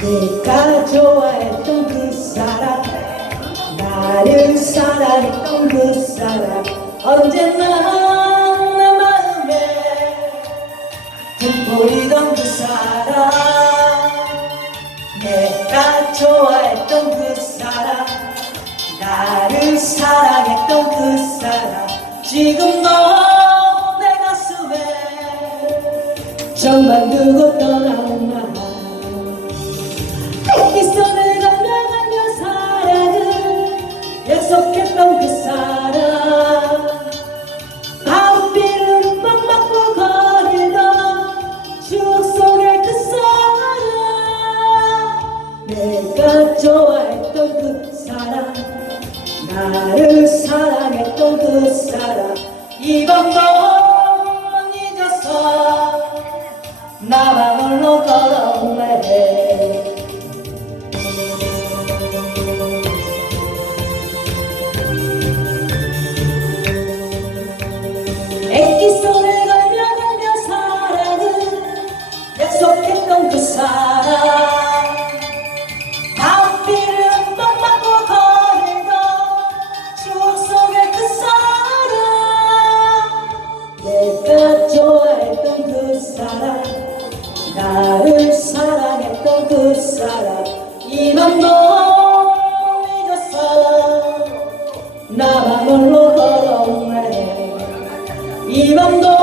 내가 좋아했던 그 사람 나를 사랑했던 그 사람 언제나 내 마음에 돋보이던 그 사람. 내가 좋아했던 그 사람 나를 사랑했던 그 사람 지금도 내 가슴에 정말 두고 떠나온 나 내가 좋아했던 그 사람 나를 사랑했던 그 사람 이밤도 못 잊어서 나만 사람 나를 사랑했던 그 사람 이맘도 잊었어. 나만 홀로 걸어오네. 이 맘도